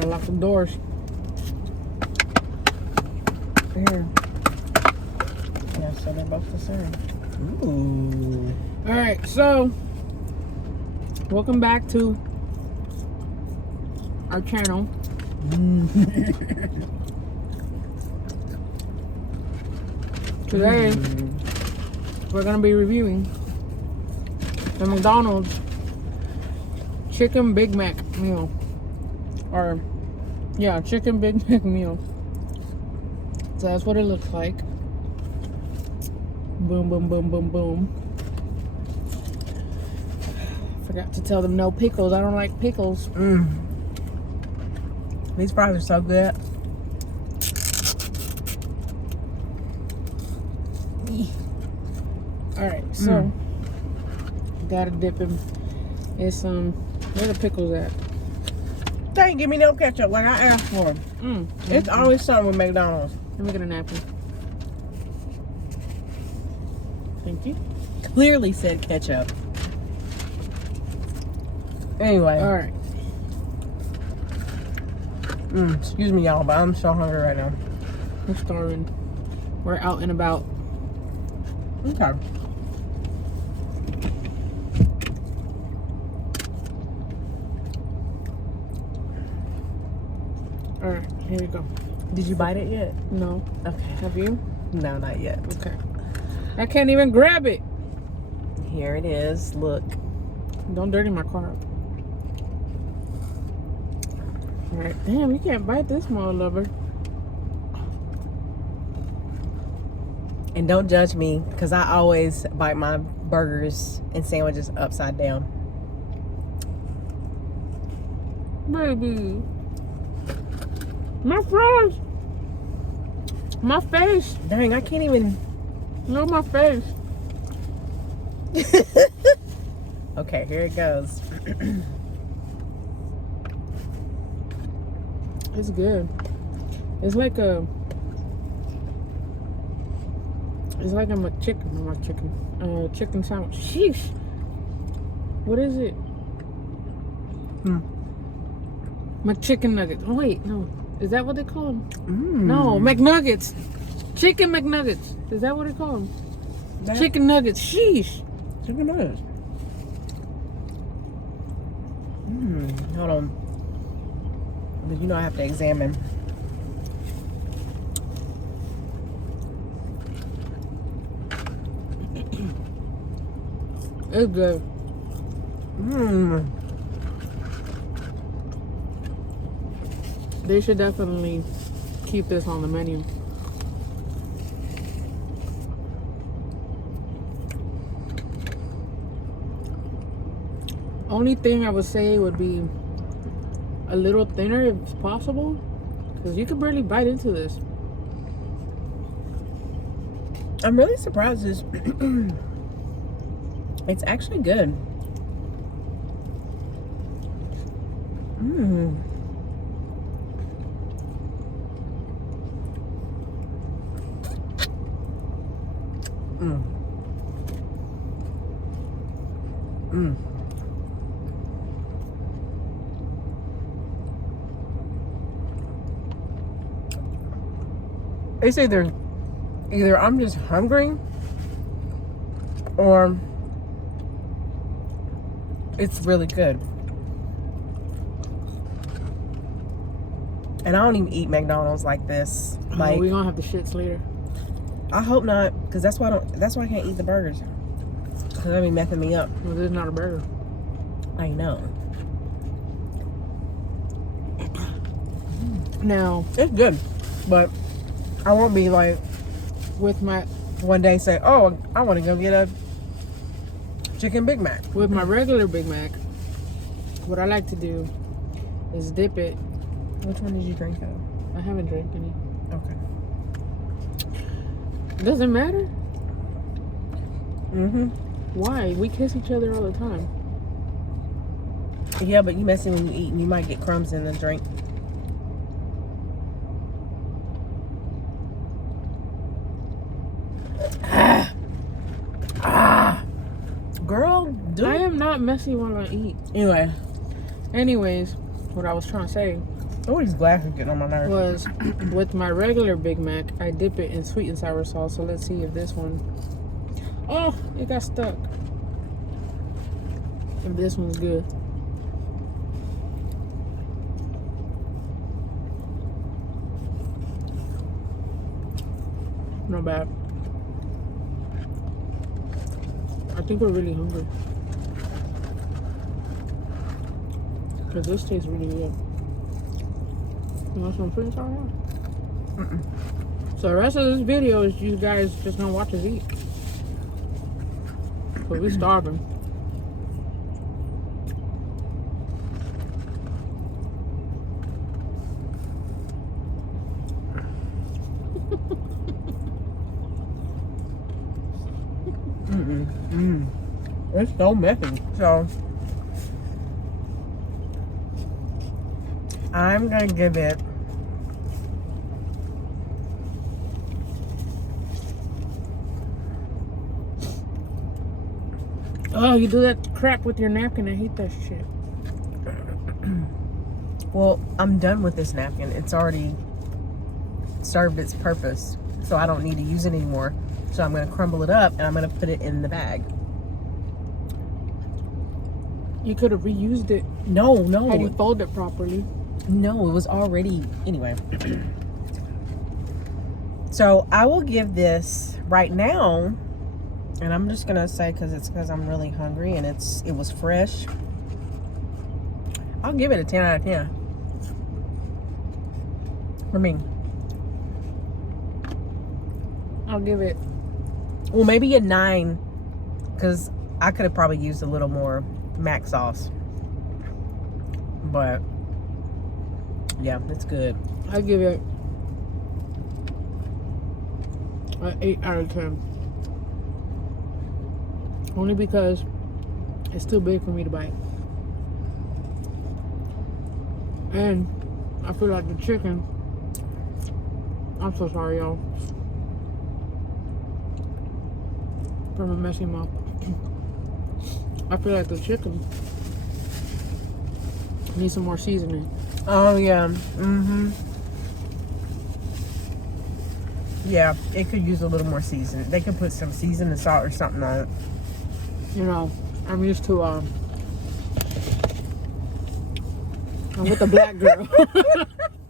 Gotta lock the doors. Here. Yeah, so they're both the same. Ooh. Alright, so welcome back to our channel. Today we're gonna be reviewing the McDonald's Chicken Big Mac meal. Or yeah, Chicken Big Mac meal. So that's what it looks like. Boom, boom, boom, boom, boom. Forgot to tell them no pickles. I don't like pickles. These fries are so good. Alright, so gotta dip him in some. Where the pickles at? They ain't give me no ketchup like I asked for. It's always something with McDonald's. Let me get a napkin. Thank you. Clearly said ketchup. Anyway. Alright. Excuse me, y'all, but I'm so hungry right now. We're starving. We're out and about. Okay. Alright, here we go. Did you bite it yet? No. Okay. Have you? No, not yet. Okay. I can't even grab it. Here it is. Look. Don't dirty my car. Alright. Damn, you can't bite this small lover. And don't judge me, because I always bite my burgers and sandwiches upside down. Baby. My fries. My face. Dang, I can't even. No, my face. Okay, here it goes. It's good. It's like a McChicken. Chicken sandwich. Sheesh. What is it? McChicken nuggets. Oh wait, no. Is that what they call them? No, McNuggets. Chicken McNuggets. Is that what they call them? Chicken nuggets. Sheesh. Chicken nuggets. Hold on. But you know I have to examine. It's good. They should definitely keep this on the menu. Only thing I would say would be a little thinner if possible, because you could barely bite into this. I'm really surprised it's it's actually good. It's either I'm just hungry or it's really good. And I don't even eat McDonald's like this. Like, we're gonna have the shits later. I hope not, because that's why I can't eat the burgers. Because that'd be messing me up. Well, this is not a burger. I know. Now, It's good, but I won't be like with my one day say, oh, I want to go get a chicken Big Mac. with my regular Big Mac, what I like to do is dip it. Which one did you drink out of? I haven't drank any. Okay. Does it matter? Mm-hmm. Why? We kiss each other all the time. Yeah, but you messing when you eat and you might get crumbs in the drink. Girl, dude. I am not messy while I eat. Anyway. Anyways, what I was trying to say, Oh, these glasses getting on my nerves. was with my regular Big Mac, I dip it in sweet and sour sauce. So let's see if this one. Oh, it got stuck. If this one's good. Not bad. I think we're really hungry. Because this tastes really good. You want some sweet and sour? So the rest of this video is you guys just gonna watch us eat. But we starving. It's so messy. So I'm gonna give it Oh, you do that crap with your napkin. I hate that shit. well, I'm done with this napkin. It's already served its purpose. So I don't need to use it anymore. So I'm gonna crumble it up and I'm gonna put it in the bag. You could have reused it. No, Had you fold it properly. No, it was already anyway. So I will give this right now, and I'm just gonna say because I'm really hungry and it was fresh. I'll give it a 10 out of 10. For me. I'll give it. Well, maybe a 9, because I could have probably used a little more mac sauce. But yeah, it's good. I give it an 8 out of 10. Only because it's too big for me to bite. And I feel like the chicken. I'm so sorry, y'all. From a messy mouth. I feel like the chicken needs some more seasoning. Oh yeah. Yeah, it could use a little more seasoning. They could put some seasoning salt or something on it. You know, I'm used to I'm with the black girl.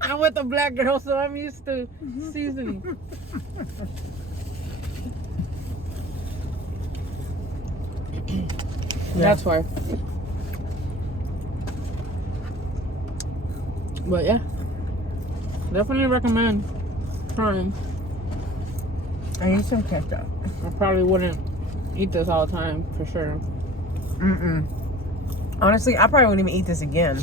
I'm with the black girl, so I'm used to seasoning. That's why. But yeah, definitely recommend trying. I need some ketchup. I probably wouldn't eat this all the time for sure. Honestly, I probably wouldn't even eat this again.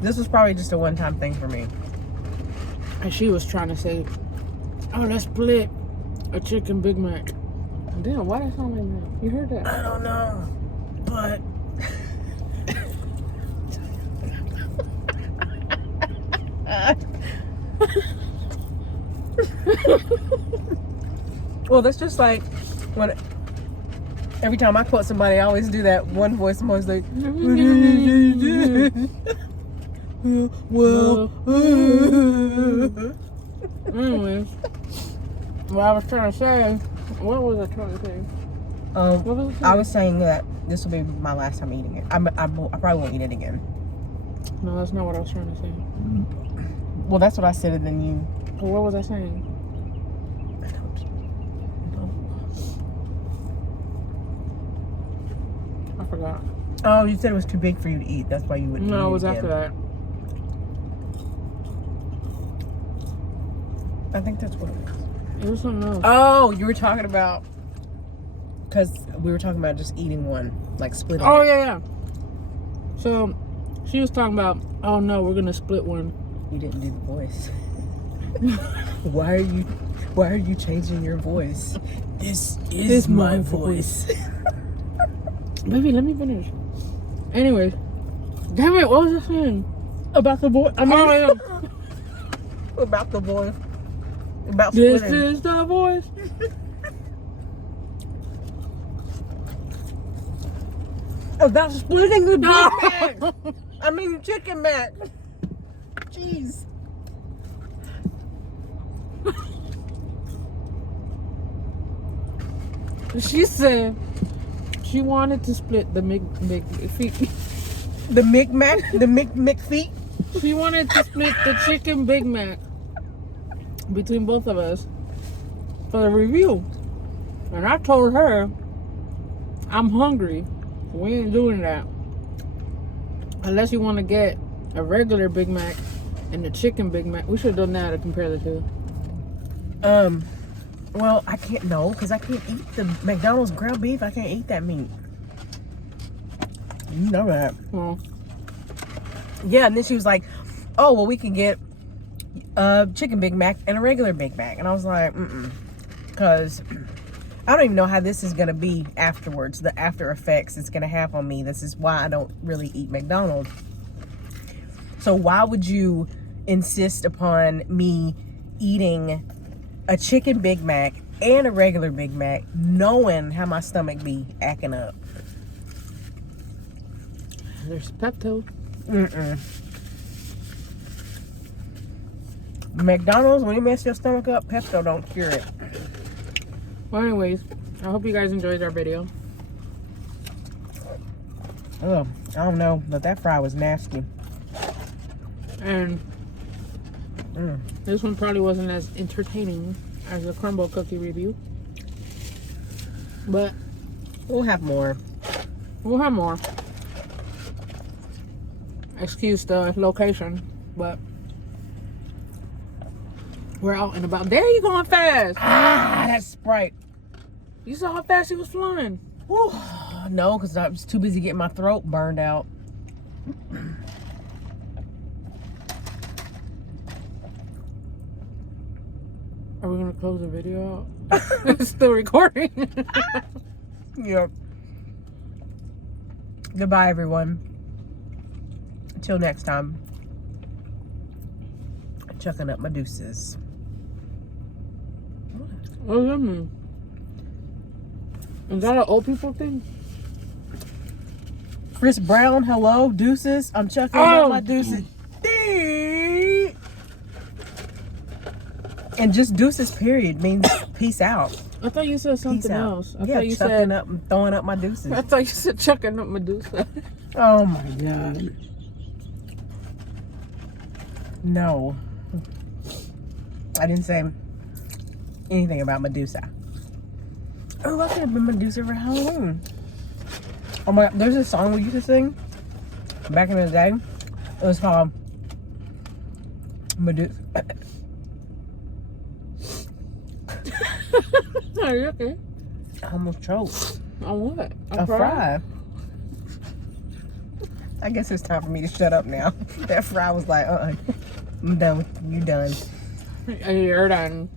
This was probably just a one-time thing for me. And she was trying to say, "Oh, let's split a chicken Big Mac." Damn, why that sound like that? You heard that? I don't know, but well, that's just like when every time I quote somebody, I always do that one voice. I'm always like, well. Anyways, what I was trying to say, what was I trying to say? What was it? I was saying that this will be my last time eating it. I probably won't eat it again. No, that's not what I was trying to say. Well, that's what I said, and then you. Well, what was I saying? I don't know. I forgot. Oh, you said it was too big for you to eat. That's why you wouldn't eat it. No, it was again. after that. I think that's what it was. It was something else. Oh, you were talking about. Because we were talking about just eating one, like splitting. Oh, it. yeah. So, she was talking about, oh no, we're going to split one. You didn't do the voice. Why are you changing your voice? This is my voice. Baby, let me finish. Anyways, damn it, what was I saying? About the voice. I mean, Oh, yeah. about the voice. About This splitting. is the voice. About splitting the Big No. Mac. I mean, chicken mac. cheese. She said she wanted to split the feet. The Mic-Mac? The McFeet? She wanted to split the chicken Big Mac between both of us for the review. And I told her, I'm hungry. We ain't doing that. Unless you want to get a regular Big Mac and the chicken Big Mac. We should have done that to compare the two. Well, I can't, no, because I can't eat the McDonald's ground beef. I can't eat that meat. You know that. Well, Yeah, and then she was like, oh, well, we can get a chicken Big Mac and a regular Big Mac. And I was like, because I don't even know how this is going to be afterwards, the after effects it's going to have on me. This is why I don't really eat McDonald's. So why would you insist upon me eating a chicken Big Mac and a regular Big Mac, knowing how my stomach be acting up? there's Pepto. McDonald's, when you mess your stomach up, Pepto don't cure it. Well, anyways, I hope you guys enjoyed our video. Ugh, I don't know, but that fry was nasty. And this one probably wasn't as entertaining as the crumble cookie review. But We'll have more. we'll have more. Excuse the location, but we're out and about. There you going fast. Ah, that's Sprite. You saw how fast he was flying. Whew. No, because I was too busy getting my throat burned out. Are we gonna close the video out? It's still recording. Yep. Goodbye, everyone. Until next time. Chucking up my deuces. What does that mean? Is that an old people thing? Chris Brown, hello, deuces. I'm chucking up my deuces. Dee. And just deuces, period, means peace out. I thought you said Peace something out. else. I Yeah, thought you chucking said. up and throwing up my deuces. I thought you said chucking up Medusa. Oh my God. No. I didn't say anything about Medusa. Oh, I could have been Medusa for Halloween. Oh my God, there's a song we used to sing back in the day. It was called Medusa. Are you okay? I almost choked. On what? A fry. I guess it's time for me to shut up now. That fry was like, I'm done with you. Done. You're done.